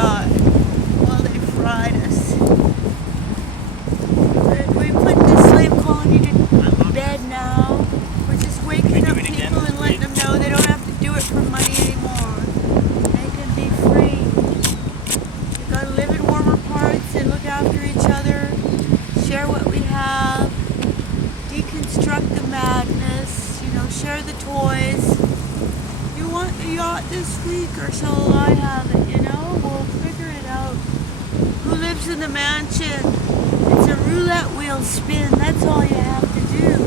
God. Well, they fried us. But we put the slave colony to bed now. We're just waking up people and letting them know they don't have to do it for money anymore. They can be free. We gotta live in warmer parts and look after each other, share what we have, deconstruct the madness, share the toys. You want the yacht this week, or shall I have it, We'll figure it out. Who lives in the mansion? It's a roulette wheel spin, that's all you have to do.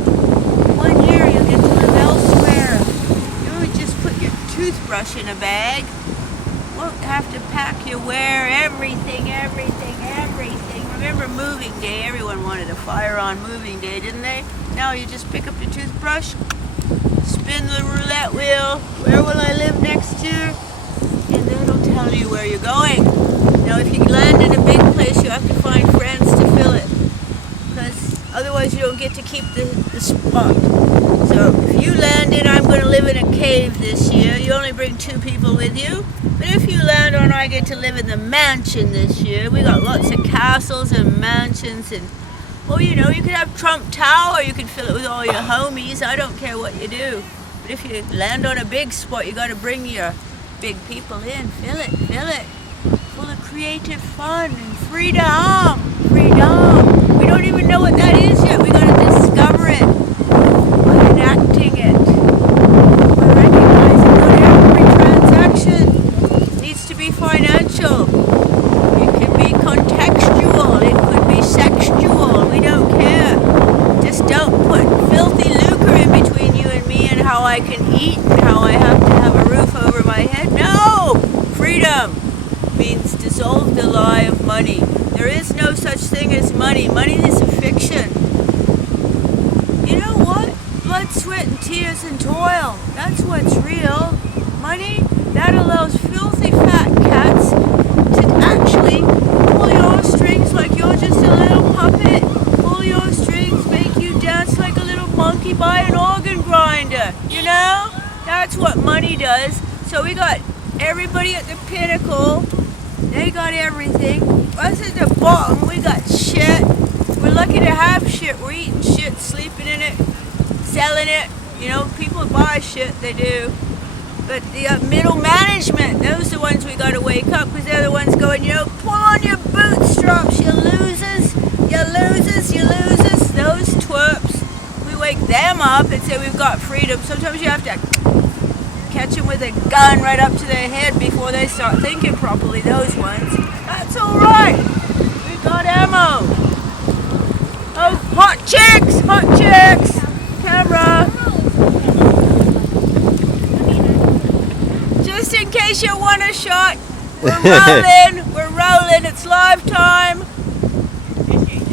1 year you'll get to live elsewhere. You would just put your toothbrush in a bag. Won't have to pack your wear, everything. Remember moving day? Everyone wanted a fire on moving day, didn't they? Now you just pick up your toothbrush, spin the roulette wheel. Where will I live next year? And then it'll tell you where you're going. Now if you land in a big place, you have to find friends to fill it, because otherwise you don't get to keep the spot. So if you land in, I'm going to live in a cave this year, you only bring 2 people with you. But if you land on, I get to live in the mansion this year. We got lots of castles and mansions, and you could have Trump Tower, you can fill it with all your homies. I don't care what you do. But if you land on a big spot, you got to bring your big people in. Fill it. Full of creative fun and freedom. We don't even know what that is yet. We got to discover it by enacting it. By recognizing that every transaction needs to be financial. It can be contextual. It could be sexual. We don't care. Just don't put filthy lucre in between you and me and how I can eat and how I have to have a roof over my head. No! Freedom means dissolve the lie of money. There is no such thing as money. Money is a fiction. You know what? Blood, sweat, and tears and toil. That's what's real. Money, that allows filthy fat cats to actually pull your strings like you're just a little puppet. Pull your strings, make you dance like a little monkey by an organ grinder. That's what money does. So we got everybody at the pinnacle. They got everything. Us at the bottom, we got shit. We're lucky to have shit. We're eating shit, sleeping in it, selling it. People buy shit, they do. But the middle management, those are the ones we got to wake up, because they're the ones going, pull on your bootstraps, you losers. Those twerps. We wake them up and say we've got freedom. Sometimes you have to catch them with a gun right up to their head before they start thinking properly, those ones. That's all right. We got ammo. Oh, hot chicks. Camera. Just in case you want a shot, we're rolling, it's live time.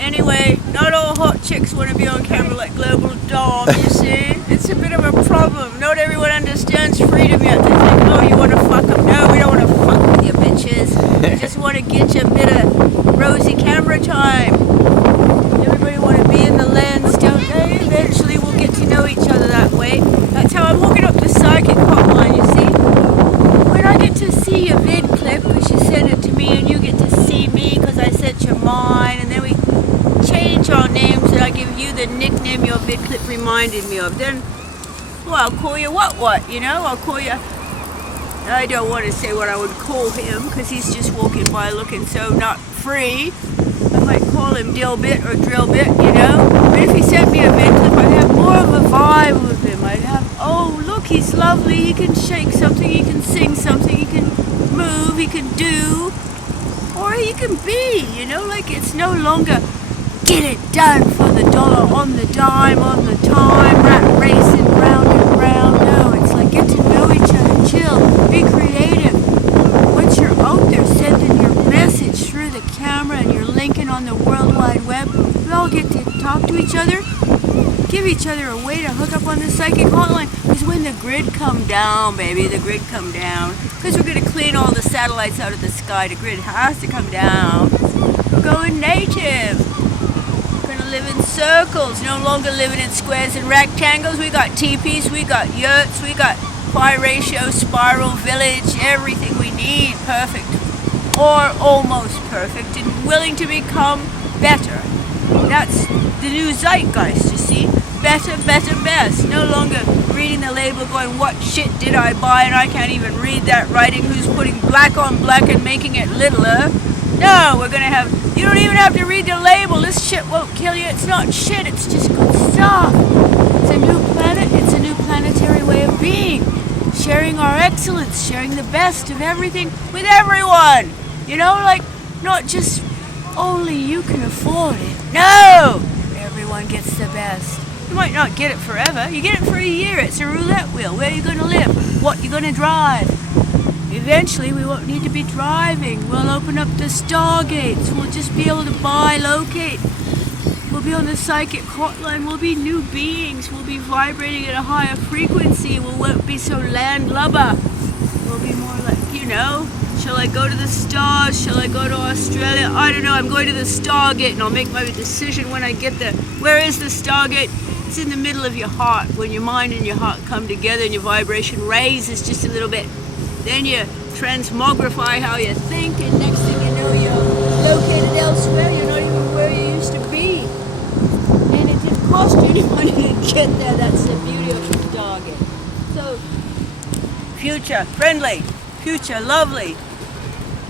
Anyway, not all hot chicks want to be on camera like Glowball Dom, you see? It's a bit of a problem. Not everyone understands freedom yet. They think, you want to fuck them. No, we don't want to fuck with you bitches. We just want to get you a bit of rosy camera time. Everybody want to be in the lens, don't they? Eventually we'll get to know each other that way. That's how I'm hooking up the psychic hotline, you see? When I get to see your vid clip, because you send it to me, and you get to see me because I sent you mine, and then we change our names, and I give you the nickname your vid clip reminded me of. Then, I'll call you what? I'll call you... I don't want to say what I would call him, because he's just walking by looking so not free. I might call him Dillbit or Drillbit, But if he sent me a vid clip, I'd have more of a vibe with him. I'd have, look, he's lovely, he can shake something, he can sing something, he can move, he can do. Or he can be, like it's no longer get it done for the dollar, on the dime, on the time, rat racing round and round. No, it's like get to know each other, chill, be creative. Once you're out there sending your message through the camera and you're linking on the World Wide Web, we all get to talk to each other, give each other a way to hook up on the psychic hotline. Because when the grid come down, baby, the grid come down. Because we're going to clean all the satellites out of the sky. The grid has to come down. We're going native. Live in circles, no longer living in squares and rectangles. We got teepees, we got yurts, we got pi ratio, spiral village, everything we need, perfect. or almost perfect and willing to become better. That's the new zeitgeist, you see. Better, better, best. No longer reading the label going, what shit did I buy and I can't even read that writing, who's putting black on black and making it littler. No, we're gonna have, you don't even have to read the label. This shit won't kill you. It's not shit, it's just good stuff. It's a new planet, it's a new planetary way of being. Sharing our excellence, sharing the best of everything with everyone. You know, like, not just only you can afford it. No! Everyone gets the best. You might not get it forever. You get it for a year. It's a roulette wheel. Where are you going to live? What are you going to drive? Eventually, we won't need to be driving. We'll open up the stargates. We'll just be able to buy, locate. We'll be on the psychic hotline. We'll be new beings. We'll be vibrating at a higher frequency. We won't be so landlubber. We'll be more like, you know, shall I go to the stars? Shall I go to Australia? I don't know. I'm going to the Stargate, and I'll make my decision when I get there. Where is the Stargate? It's in the middle of your heart. When your mind and your heart come together and your vibration raises just a little bit, then you transmogrify how you think, and next thing you know, you're located elsewhere. You're not even where you used to be. And it didn't cost you any money to get there. That's the beauty of the Stargate. So, future friendly, future lovely.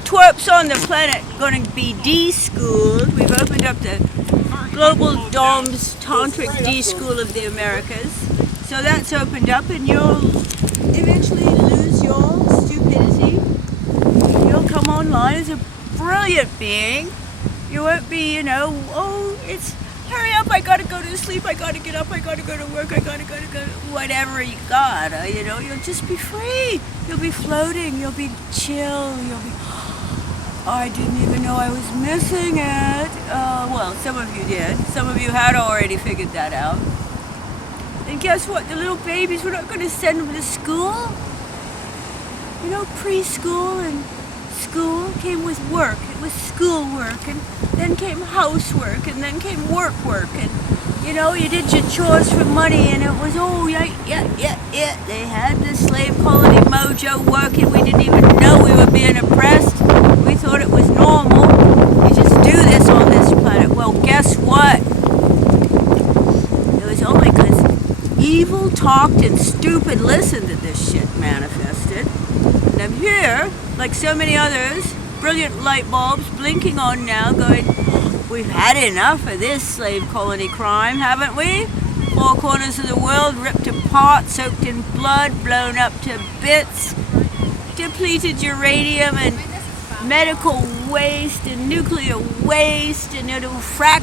Twerps on the planet going to be de-schooled. We've opened up the Glowball Dom's Tantric D-School of the Americas. So that's opened up, and you'll eventually lose your stupidity. You'll come online as a brilliant being. You won't be, you know, oh, it's hurry up, I gotta go to sleep, I gotta get up, I gotta go to work, I gotta go, whatever you gotta, you know, you'll just be free. You'll be floating, you'll be chill, you'll be, I didn't even know I was missing it. Well, some of you did. Some of you had already figured that out. And guess what? The little babies, we're not going to send them to school. You know, preschool and school came with work. It was school work, and then came housework, and then came work. And, you know, you did your chores for money, and it was, oh, yeah. They had the slave colony mojo working. We didn't even know we were being oppressed. We thought it was normal. You just do this on this planet. Well, guess what? It was only because evil talked and stupid listened that this shit manifested. And I'm here, like so many others, brilliant light bulbs blinking on now, going, we've had enough of this slave colony crime, haven't we? Four corners of the world ripped apart, soaked in blood, blown up to bits, depleted uranium and medical waste and nuclear waste, and it'll frack.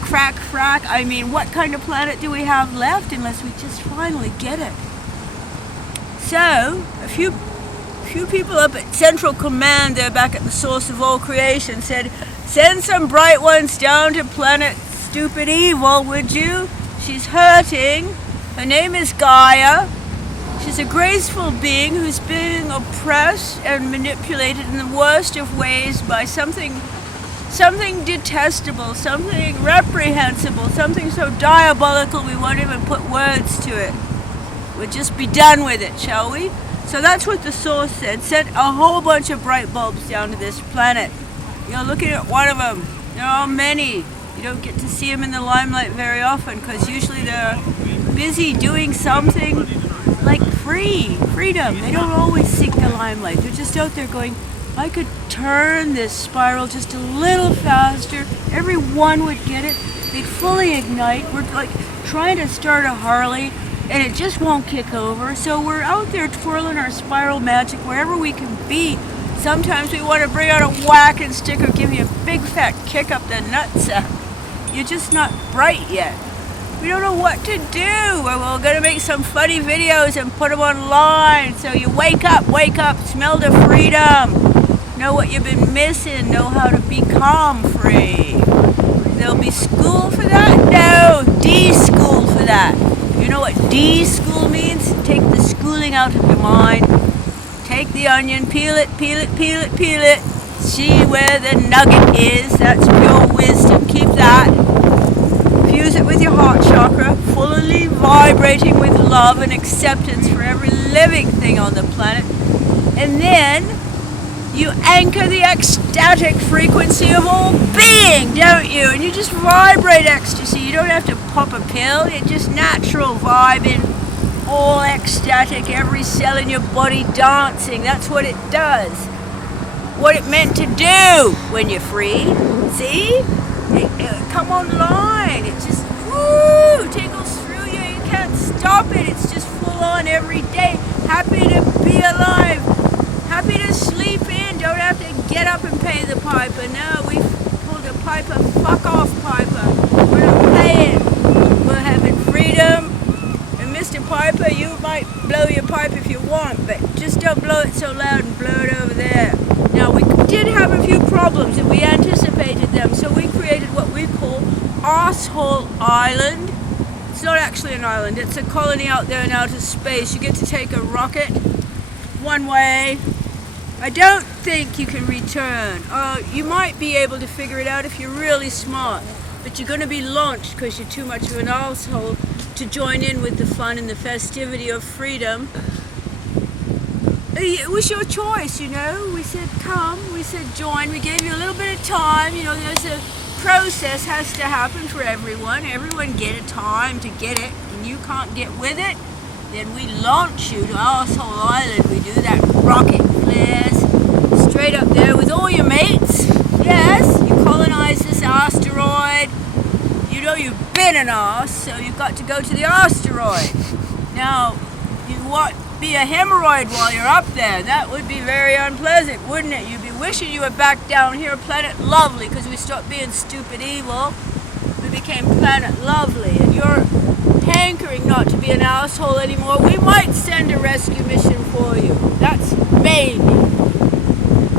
I mean, what kind of planet do we have left unless we just finally get it? So, a few people up at Central Command there back at the source of all creation said, send some bright ones down to planet stupid evil, would you? She's hurting. Her name is Gaia. She's a graceful being who's being oppressed and manipulated in the worst of ways by something detestable, something reprehensible, something so diabolical we won't even put words to it. We'll just be done with it, shall we? So that's what the source said. Sent a whole bunch of bright bulbs down to this planet. You're looking at one of them. There are many. You don't get to see them in the limelight very often because usually they're busy doing something like freedom. They don't always seek the limelight. They're just out there going, I could turn this spiral just a little faster. Everyone would get it. They'd fully ignite. We're like trying to start a Harley and it just won't kick over. So we're out there twirling our spiral magic wherever we can be. Sometimes we want to bring out a whacking stick or give you a big fat kick up the nutsack. You're just not bright yet. We don't know what to do. We're going to make some funny videos and put them online. So you wake up, smell the freedom. Know what you've been missing, know how to become free. There'll be school for that? No, D-school for that. You know what D-school means? Take the schooling out of your mind. Take the onion, peel it. See where the nugget is. That's pure wisdom. Keep that. Fuse it with your heart chakra, fully vibrating with love and acceptance for every living thing on the planet. And then You anchor the ecstatic frequency of all being, don't you? And you just vibrate ecstasy. You don't have to pop a pill. It's just natural vibing, all ecstatic, every cell in your body dancing. That's what it does. What it meant to do when you're free. See? Come online. It just tickles through you. You can't stop it. It's just full on every day. Happy to be alive. Happy to sleep in. Don't have to get up and pay the piper. No, we pulled a piper. Fuck off, piper. We're not paying. We're having freedom. And Mr. Piper, you might blow your pipe if you want, but just don't blow it so loud and blow it over there. Now, we did have a few problems and we anticipated them, so we created what we call Arsehole Island. It's not actually an island, it's a colony out there in outer space. You get to take a rocket one way. I don't think you can return. You might be able to figure it out if you're really smart, but you're going to be launched because you're too much of an asshole to join in with the fun and the festivity of freedom. It was your choice, you know. We said come, we said join, we gave you a little bit of time. You know, there's a process has to happen for everyone. Everyone get a time to get it, and you can't get with it, then we launch you to Arsehole Island. We do that rocket flares straight up there with all your mates. Yes, you colonize this asteroid. You know you've been an arse, so you've got to go to the asteroid. Now, you want be a hemorrhoid while you're up there. That would be very unpleasant, wouldn't it? You'd be wishing you were back down here, Planet Lovely, because we stopped being stupid evil. We became Planet Lovely, and you're hankering not to be an asshole anymore. We might send a rescue mission for you. That's maybe.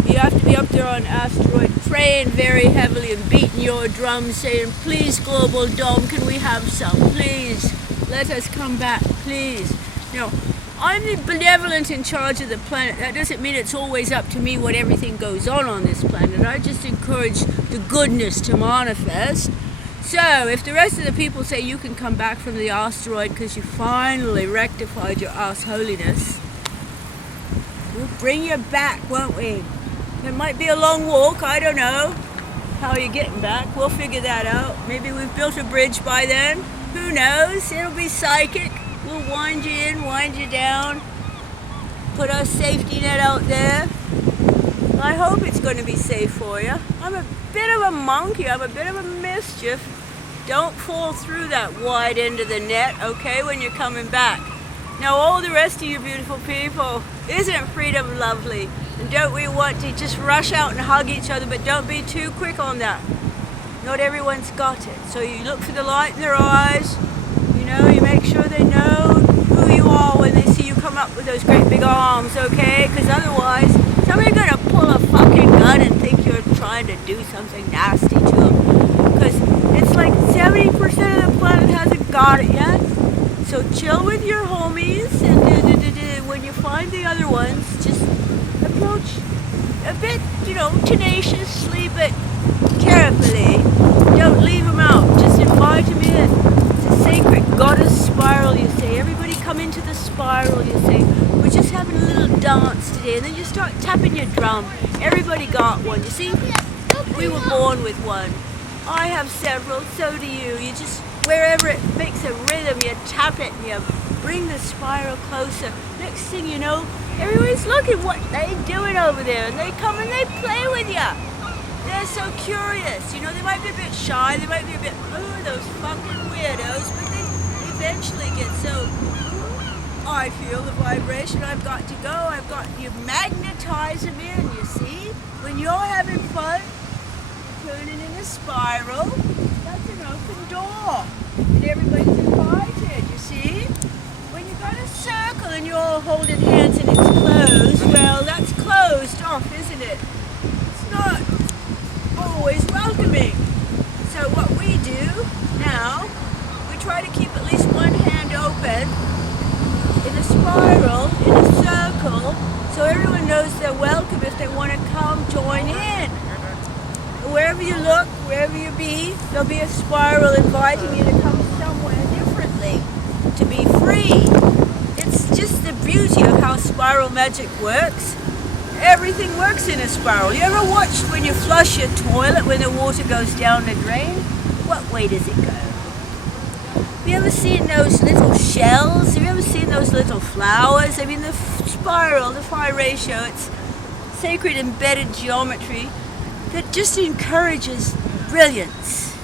You have to be up there on asteroid, praying very heavily and beating your drums, saying, please, Glowball Dom, can we have some? Please, let us come back, please. You know, I'm the benevolent in charge of the planet. That doesn't mean it's always up to me what everything goes on this planet. I just encourage the goodness to manifest. So, if the rest of the people say you can come back from the asteroid because you finally rectified your assholiness, we'll bring you back, won't we? It might be a long walk, I don't know how you're getting back. We'll figure that out. Maybe we've built a bridge by then. Who knows? It'll be psychic. We'll wind you in, wind you down, put our safety net out there. I hope it's going to be safe for you. I'm a bit of a monkey, I'm a bit of a mischief. Don't fall through that wide end of the net, okay, when you're coming back. Now all the rest of you beautiful people, isn't freedom lovely? And don't we want to just rush out and hug each other, but don't be too quick on that. Not everyone's got it. So you look for the light in their eyes. You make sure they know who you are when they see you come up with those great big arms, okay? Because otherwise, somebody's going to pull a fucking gun and think you're trying to do something nasty to them. Because it's like 70% of the planet hasn't got it yet. So chill with your homies, and when you find the other ones, just approach a bit, tenaciously, but carefully. Don't leave them out. Just invite them in. Sacred goddess spiral, you say. Everybody come into the spiral, you say. We're just having a little dance today, and then you start tapping your drum. Everybody got one, you see? We were born with one. I have several, so do you. You just, wherever it makes a rhythm, you tap it and you bring the spiral closer. Next thing you know, everybody's looking what they doing over there, and they come and they play with you. They're so curious, they might be a bit shy, they might be a bit, those fucking weirdos, but they eventually get so, I feel the vibration, I've got to go, you magnetize them in, you see? When you're having fun, turning in a spiral, that's an open door, and everybody's invited, you see? When you've got a circle and you're all holding hands and it's closed, well, that's closed off, isn't it? It's not always welcoming. So what we do now, we try to keep at least one hand open in a spiral, in a circle, so everyone knows they're welcome if they want to come join in. Wherever you look, wherever you be, there'll be a spiral inviting you to come somewhere differently, to be free. It's just the beauty of how spiral magic works. everything works in a spiral. You ever watched when you flush your toilet when the water goes down the drain? What way does it go? Have you ever seen those little shells? Have you ever seen those little flowers? I mean, the spiral, the phi ratio, it's sacred embedded geometry that just encourages brilliance.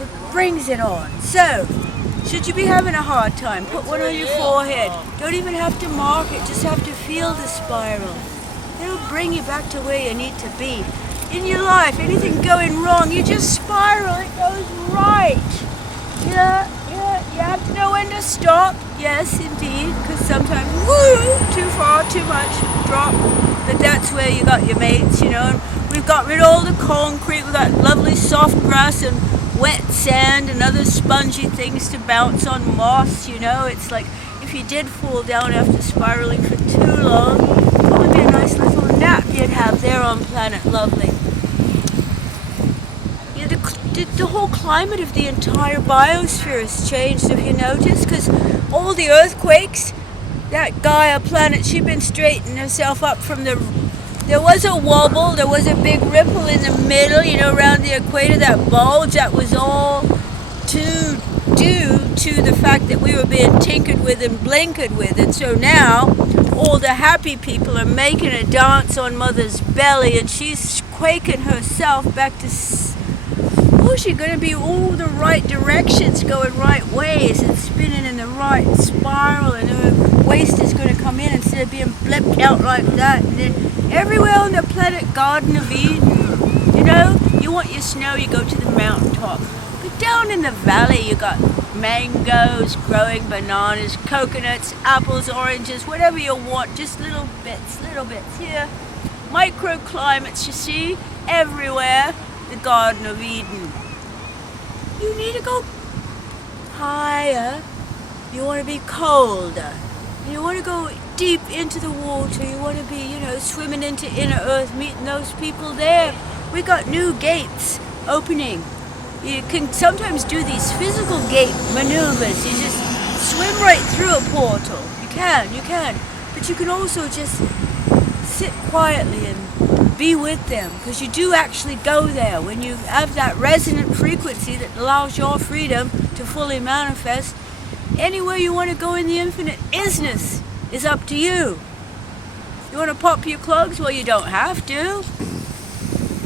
It brings it on. So, should you be having a hard time, put one on your forehead. Don't even have to mark it, just have to feel the spiral. It'll bring you back to where you need to be. In your life, anything going wrong, you just spiral, it goes right. Yeah, you have to know when to stop. Yes, indeed, because sometimes, woo, too far, too much, drop. But that's where you got your mates, you know. We've got rid of all the concrete, we've got lovely soft grass and wet sand and other spongy things to bounce on, moss, you know. It's like if you did fall down after spiraling for too long, probably be a nice little nap you'd have there on planet lovely. Yeah, the whole climate of the entire biosphere has changed, if you notice, because all the earthquakes, that Gaia planet, she's been straightening herself up from there was a wobble, there was a big ripple in the middle, you know, around the equator, that bulge, that was all due to the fact that we were being tinkered with and blinkered with. And so now, all the happy people are making a dance on Mother's belly, and she's quaking herself back to, she's going to be all the right directions, going right ways, and spinning in the right spiral, and her waist is going to come in instead of being blipped out like that. And then everywhere on the planet Garden of Eden, you know, you want your snow, you go to the mountaintop. But down in the valley, you got mangoes growing, bananas, coconuts, apples, oranges, whatever you want, just little bits here. Microclimates, you see, everywhere. The Garden of Eden. You need to go higher. You want to be colder. You want to go deep into the water. You want to be, you know, swimming into inner earth, meeting those people there. We got new gates opening. You can sometimes do these physical gate maneuvers. You just swim right through a portal. You can. But you can also just sit quietly and be with them, because you do actually go there when you have that resonant frequency that allows your freedom to fully manifest. Anywhere you want to go in the infinite isness is up to you. You want to pop your clogs? Well, you don't have to.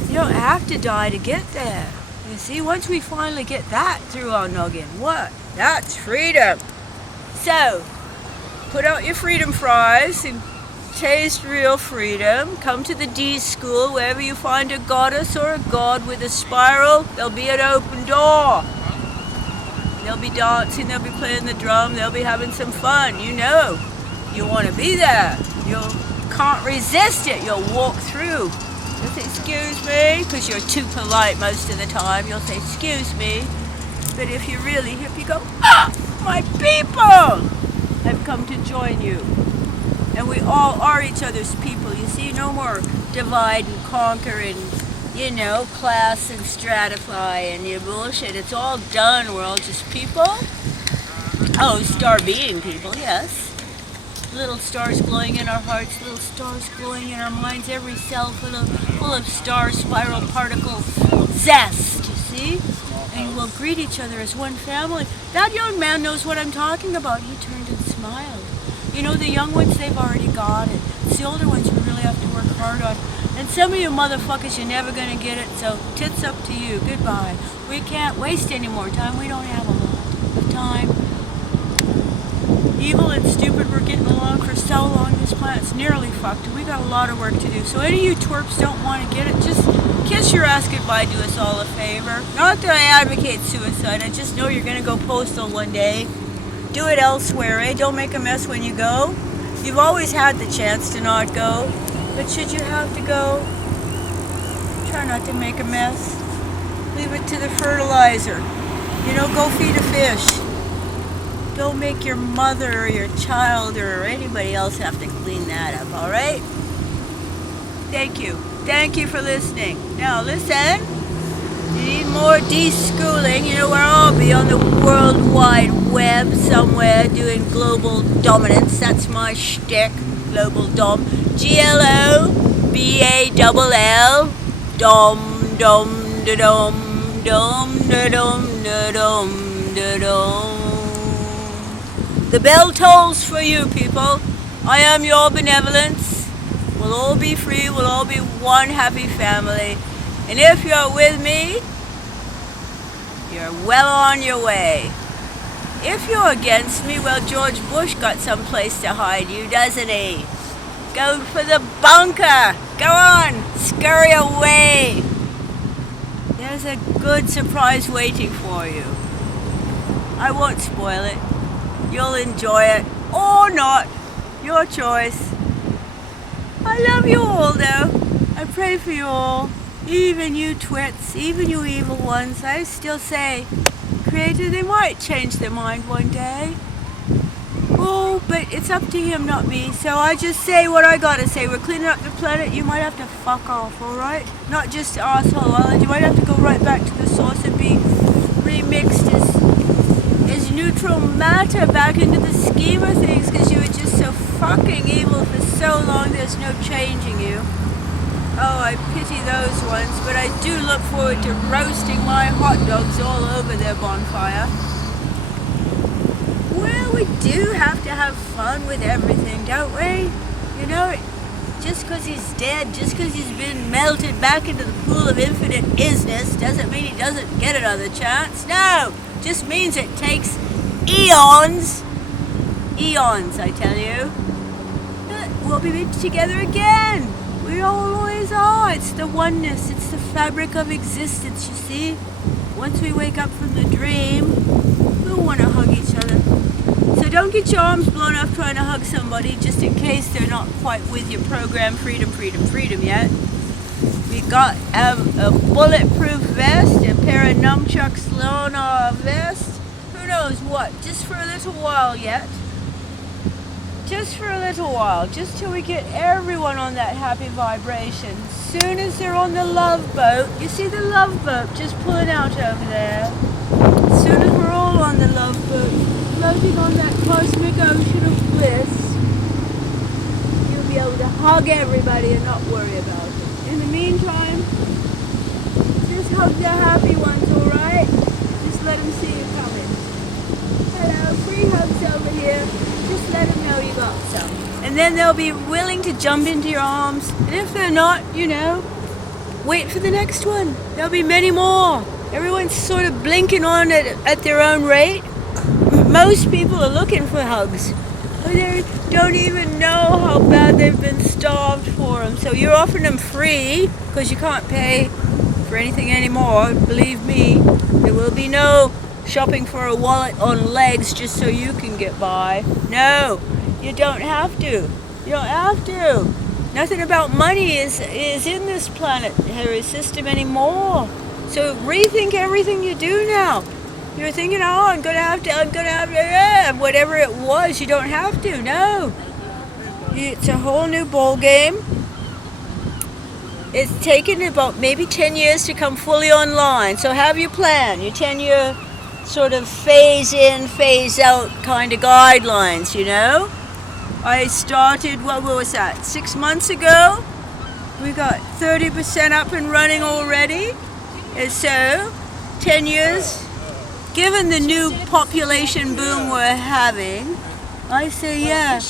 You don't have to die to get there. You see, once we finally get that through our noggin, what? That's freedom. So, put out your freedom fries and taste real freedom. Come to the D school. Wherever you find a goddess or a god with a spiral, there'll be an open door. They'll be dancing, they'll be playing the drum, they'll be having some fun. You know, you want to be there. You can't resist it. You'll walk through. You'll say, excuse me, because you're too polite most of the time. You'll say, excuse me. But if you're really hip, you go, my people! I've come to join you. And we all are each other's people. You see, no more divide and conquer and, you know, class and stratify and your bullshit. It's all done. We're all just people. Oh, star being people, yes. Little stars glowing in our hearts, little stars glowing in our minds, every cell full of star spiral particle zest, you see? And we'll greet each other as one family. That young man knows what I'm talking about. He turned and smiled. You know, the young ones, they've already got it. It's the older ones we really have to work hard on. And some of you motherfuckers, you're never going to get it, so tits up to you. Goodbye. We can't waste any more time. We don't have a lot of time. Evil and stupid, we're getting along for so long. This planet's nearly fucked, and we got a lot of work to do. So any of you twerps don't want to get it, just kiss your ass goodbye, do us all a favor. Not that I advocate suicide, I just know you're going to go postal one day. Do it elsewhere, eh? Don't make a mess when you go. You've always had the chance to not go, but should you have to go, try not to make a mess. Leave it to the fertilizer. You know, go feed a fish. Don't make your mother or your child or anybody else have to clean that up, all right? Thank you. Thank you for listening. Now listen, you need more de-schooling. You know where I'll be, on the World Wide Web somewhere doing global dominance. That's my shtick, Glowball Dom. GLOBALL B-A-double-L, Dom, Dom, da Dom, Dom, da Dom, da Dom, da Dom. The bell tolls for you, people. I am your benevolence. We'll all be free. We'll all be one happy family. And if you're with me, you're well on your way. If you're against me, well, George Bush got someplace to hide you, doesn't he? Go for the bunker. Go on. Scurry away. There's a good surprise waiting for you. I won't spoil it. You'll enjoy it or not. Your choice. I love you all, though. I pray for you all. Even you twits, even you evil ones. I still say, Creator, they might change their mind one day. Oh, but it's up to him, not me. So I just say what I gotta say. We're cleaning up the planet. You might have to fuck off, alright? Not just Arsehole Island. You might have to go right back to the source and be remixed as neutral matter back into the scheme of things, because you were just so fucking evil for so long. There's no changing you. Oh, I pity those ones, but I do look forward to roasting my hot dogs all over their bonfire. Well, we do have to have fun with everything, don't we? You know, just because he's dead, just because he's been melted back into the pool of infinite isness, doesn't mean he doesn't get another chance. No, just means it takes eons. Eons, I tell you. But we'll be together again. We always are. It's the oneness. It's the fabric of existence, you see. Once we wake up from the dream, we'll want to hug each other. So don't get your arms blown off trying to hug somebody just in case they're not quite with your program freedom, freedom, freedom yet. We got a bulletproof vest, a pair of nunchucks on our vest. Who knows what? Just for a little while yet. Just for a little while, just till we get everyone on that happy vibration. Soon as they're on the love boat, you see the love boat just pulling out over there. Soon as we're all on the love boat, floating on that cosmic ocean of bliss, you'll be able to hug everybody and not worry about it. In the meantime, just hug the happy ones, alright? Just let them see you coming. Hello, free hugs over here. Just let them know you got some. And then they'll be willing to jump into your arms. And if they're not, you know, wait for the next one. There'll be many more. Everyone's sort of blinking on at their own rate. Most people are looking for hugs. They don't even know how bad they've been starved for them. So you're offering them free because you can't pay for anything anymore. Believe me, there will be no shopping for a wallet on legs just so you can get by. No, you don't have to. You don't have to. Nothing about money is in this planetary system anymore. So rethink everything you do now. You're thinking, oh, I'm gonna have to, whatever it was. You don't have to. No, it's a whole new ball game. It's taken about maybe 10 years to come fully online. So have your plan, your 10-year sort of phase in, phase out kind of guidelines, you know. I started, what was that, 6 months ago? We got 30% up and running already. And so, 10 years, given the new population boom we're having, I say, yeah,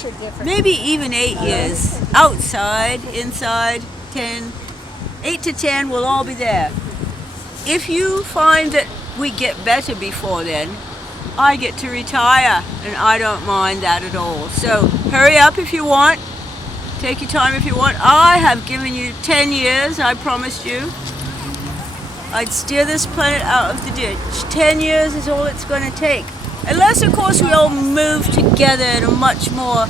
maybe even 8 years. Outside, inside, 10, 8 to 10, we'll all be there. If you find that we get better before then, I get to retire, and I don't mind that at all. So hurry up if you want. Take your time if you want. I have given you 10 years, I promised you. I'd steer this planet out of the ditch. 10 years is all it's going to take. Unless, of course, we all move together in a much more,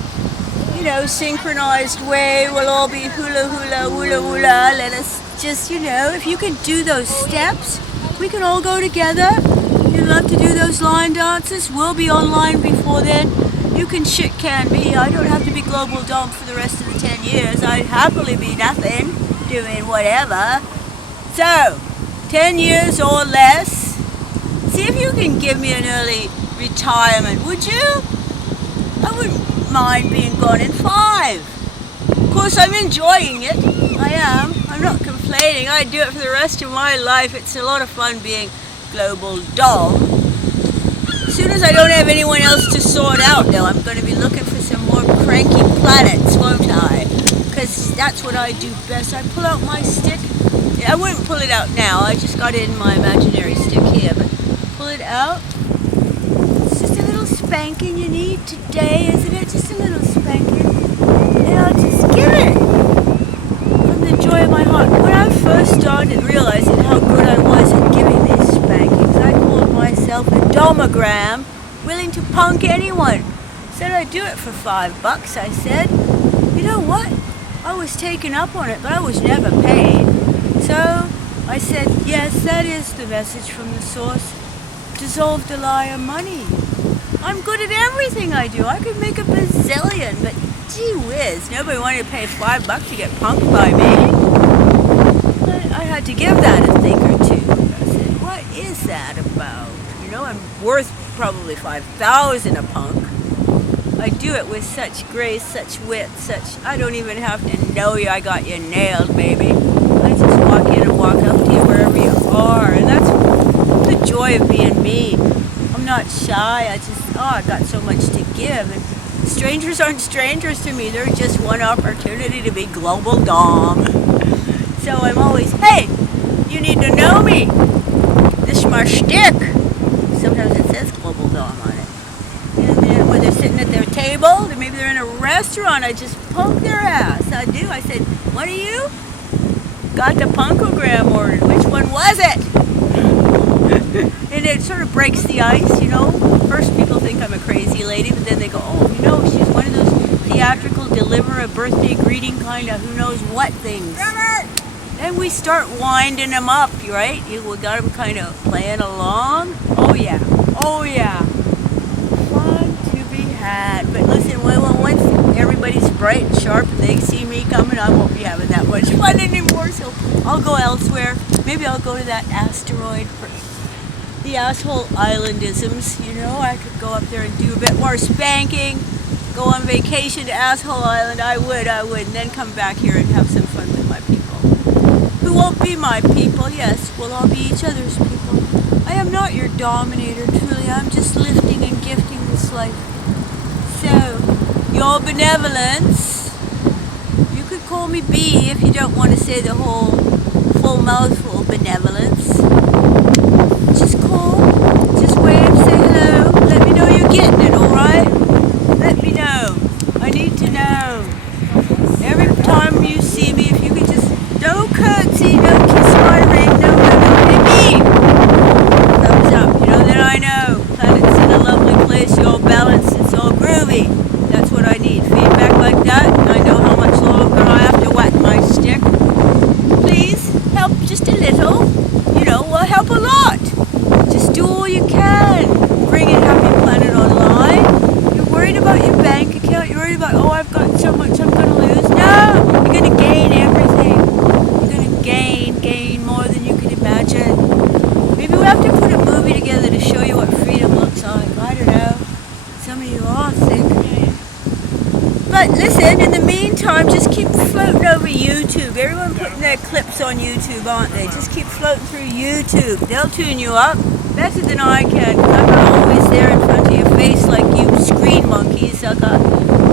you know, synchronized way. We'll all be hula hula, wula wula. Let us just, you know, if you can do those steps, we can all go together. You'd love to do those line dances. We'll be online before then. You can shit can me. I don't have to be Glowball Dom for the rest of the 10 years. I'd happily be nothing, doing whatever. So, 10 years or less. See if you can give me an early retirement, would you? I wouldn't mind being gone in 5. Of course, I'm enjoying it. I am. I'm not complaining. I do it for the rest of my life. It's a lot of fun being Glowball Dom. As soon as I don't have anyone else to sort out, though, I'm going to be looking for some more cranky planets, won't I? Because that's what I do best. I pull out my stick. I wouldn't pull it out now. I just got it in my imaginary stick here. But pull it out. It's just a little spanking you need today, isn't it? Just a little spanking. And I'll just give it. From the joy of my heart. When I first started realizing how good I was at giving these spankings, I called myself a domogram, willing to punk anyone. Said I'd do it for $5. I said, you know what? I was taken up on it, but I was never paid. So I said, yes, that is the message from the source. Dissolve the lie of money. I'm good at everything I do. I could make a bazillion, but gee whiz, nobody wanted to pay $5 to get punked by me. I had to give that a think or two. I said, what is that about? You know, I'm worth probably $5,000 a punk. I do it with such grace, such wit, I don't even have to know you. I got you nailed, baby. I just walk in and walk up to you wherever you are, and that's the joy of being me. I'm not shy. I got so much to give, and strangers aren't strangers to me. They're just one opportunity to be Glowball Dom. So I'm always, hey, you need to know me. This is my shtick. Sometimes it says Glowball Dom on it. And then when they're sitting at their table, maybe they're in a restaurant, I just poke their ass. I do. I said, one of you got the punkogram ordered. Which one was it? And it sort of breaks the ice, you know. First people think I'm a crazy lady, but then they go, oh, you know, she's one of those theatrical, deliver a birthday greeting kind of who knows what things. Then we start winding them up, right? We got them kind of playing along. Oh yeah, oh yeah. Fun to be had. But listen, once everybody's bright and sharp and they see me coming, I won't be having that much fun anymore. So I'll go elsewhere. Maybe I'll go to that asteroid for the asshole islandisms. You know, I could go up there and do a bit more spanking. Go on vacation to Asshole Island. I would, and then come back here and have some fun with my people. Who won't be my people? Yes, we'll all be each other's people. I am not your dominator, truly. I'm just lifting and gifting this life. So, your benevolence, you could call me B if you don't want to say the whole full mouthful benevolence. Just call, just wave, say hello, let me know you're getting it, alright? Let me know. I need to know. Every time you see me, if you could just, no curtsy, no kiss my ring, no, hey me! Thumbs up, you know, then I know. Planet's in a lovely place, you're all balanced, it's all groovy. That's what I need. Feedback like that, and I know how much longer I have to whack my stick. Please, help just a little. You know, well, help a lot. Just do all you can. Bring it Happy Planet Online. You're worried about your bank account. You're worried about, oh, I've got so much I'm going to lose. No, you're going to gain everything. You're going to gain more than you can imagine. Maybe we have to put a movie together to show you what freedom looks like. I don't know. Some of you are thick. But listen, in the meantime, just keep floating over YouTube. Everyone putting their clips on YouTube, aren't they? Just keep floating through YouTube. They'll tune you up better than I can. I'm not always there in front of your face like you screen monkeys. I got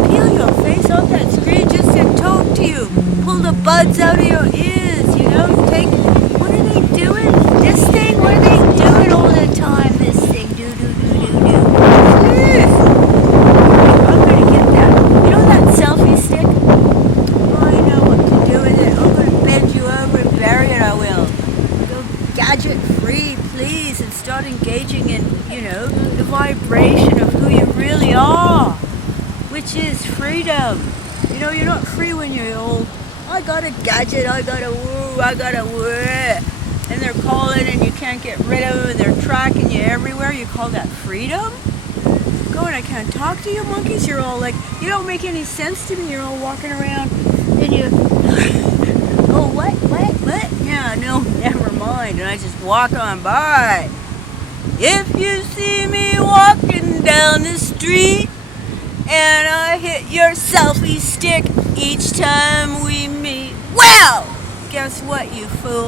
peel your face off that screen just to talk to you. Pull the buds out of your ears, you know? What are they doing? This thing? What are they doing all the time? This thing. Do. I'm gonna get that. You know that selfie stick? I know what to do with it. I'm gonna bend you over and bury it, I will. Go gadget free, please, and start engaging in, you know, the vibration of who you really are, which is freedom. You know, you're not free when you're old. I got a gadget, I got a woo, I got a woo. And they're calling and you can't get rid of them and they're tracking you everywhere. You call that freedom? Go and I can't talk to you monkeys. You're all like, you don't make any sense to me. You're all walking around and you, oh, what? Yeah, no, never mind. And I just walk on by. If you see me walking down the street and I hit your selfie stick each time we meet, Well, guess what, you fool?